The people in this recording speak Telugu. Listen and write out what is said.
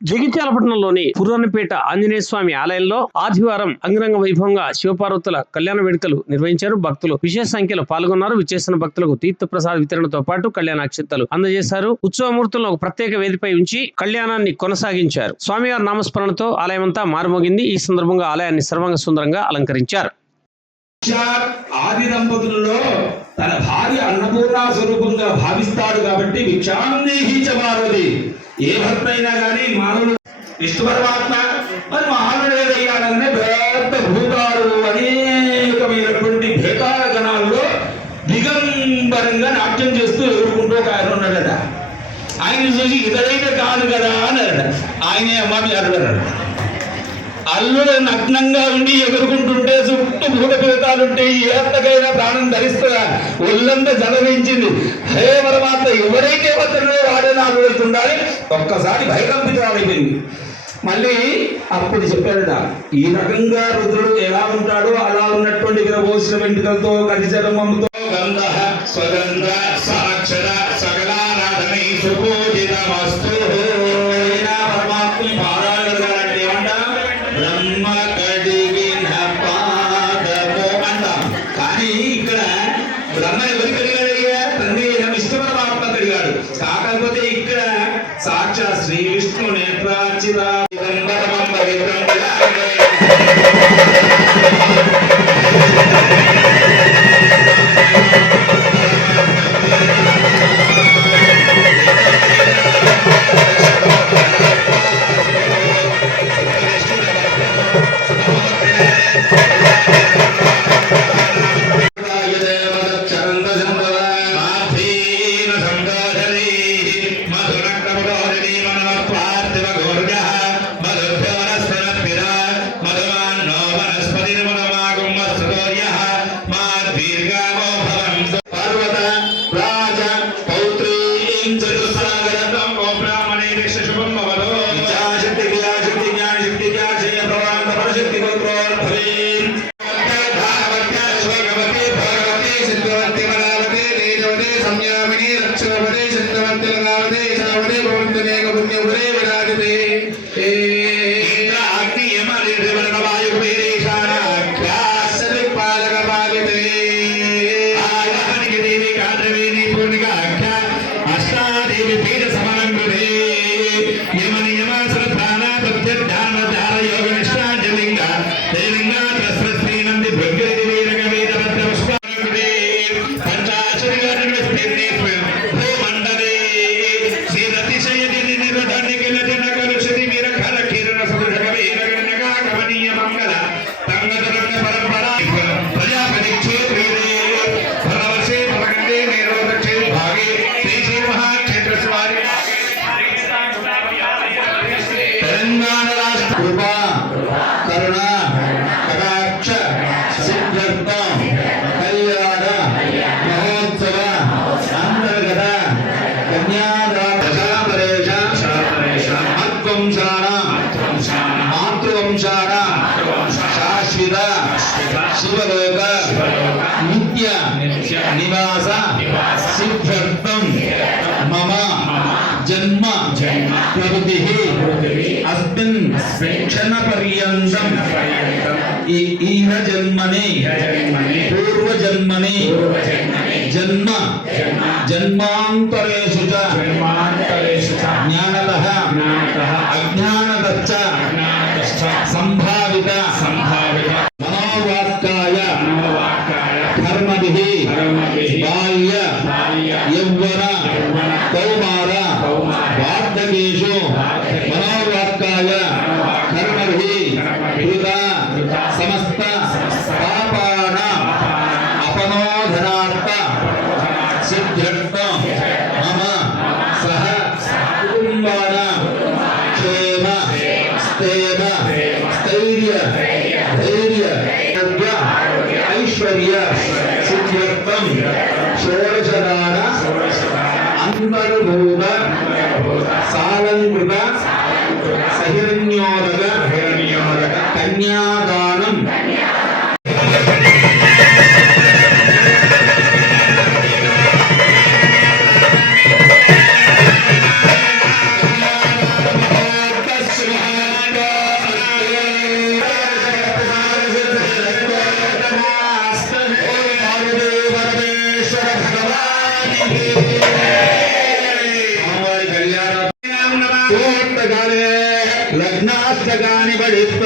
జగిత్యాల పట్టణంలోని పురాణపేట ఆంజనేయ స్వామి ఆలయంలో ఆదివారం అంగరంగ వైభవంగా శివపార్వతుల కళ్యాణ వేడుకలు నిర్వహించారు. భక్తులు విశేష సంఖ్యలో పాల్గొన్నారు. విచ్చేసిన భక్తులకు తీర్థ ప్రసాద వితరణతో పాటు కళ్యాణ అక్షంతలు అందజేశారు. ఉత్సవమూర్తులను ఒక ప్రత్యేక వేదికపై ఉంచి కళ్యాణాన్ని కొనసాగించారు. స్వామివారి నామస్మరణతో ఆలయమంతా మారుమోగింది. ఈ సందర్భంగా ఆలయాన్ని సర్వాంగ సుందరంగా అలంకరించారు. ఆది దంపతులలో తన భార్య అన్నపూర్ణ స్వరూపంగా భావిస్తాడు కాబట్టి భిక్షాందేహించవారది ఏ భర్త అయినా కానీ మానవుడు విష్ణు పరమాత్మ మరి మానవుడేదయ్యాడనే పెద్ద భూతాలు అనేకమైనటువంటి భేతాల గణాల్లో దిగంబరంగా నాట్యం చేస్తూ ఎదుర్కొంటూ ఒక ఆయన ఉన్నాడట. ఆయన చూసి ఇతడైతే కాదు కదా అన్నారట. ఆయనే అమ్మాయి అన్నాడు. అల్లుడు నగ్నంగా ఉండి ఎగురుకుంటుంటే చుట్టూ భూత పేతాలుంటే ఏత్తకైనా ప్రాణం ధరిస్తుందా? ఒళ్ళంతా జలవించింది. హే పరమాత్మ, ఎవరైతే వద్దరో వాడే నాకు వెళ్తుండాలి. ఒక్కసారి భయకంపితురాలైపోయింది. మళ్ళీ అప్పుడు చెప్పాడట, ఈ రకంగా రుద్రుడు ఎలా ఉంటాడో అలా ఉన్నటువంటి విరబోసిన వెంట్రుకలతో కటిచర్మంతో గంధ స్వగంధ సాక్షర సకలారాధనై సుపూజితమస్తు. పరమాత్మ పాదాలు బ్రహ్మ కడిగిన పాదము అంటాం. కానీ ఇక్కడ బ్రహ్మ ఎవరు కడిగాడయ్యా? తండ్రి విష్ణు పరమాత్మ కడిగాడు. కాకపోతే ఇక్కడ సాక్షాత్ శ్రీ విష్ణు నేత్రార్చిత శాశ్వత శివలోక నిత్య నివాస సిద్ధ్యర్థం మమ జన్మ ప్రవృత్తి అస్మిన్ క్షణ పర్యంతం ఈహ జన్మనే పూర్వజన్మనే జన్మ జన్మాంతరేషు జ్ఞానతః అజ్ఞానతశ్చ సంభావిత మనోవాక్కాయ కర్మభిః బాల్య యౌవన కౌమార వార్ధకేషు మనోవాక్కాయ కర్మభిః కృత సమస్త పాపానాం అపనోధనార్థ సిద్ధ్యర్థం మమ సహ కుటుంబానాం క్షేమ స్థేమ స్థైర్య ధైర్య ఐశ్వర్య సిద్ధ్యర్థం షోడశదాన అంతర్భూత సాలంకృత సహిరణ్యోదక కన్యాదానం నాష్టకాని పడిస్వ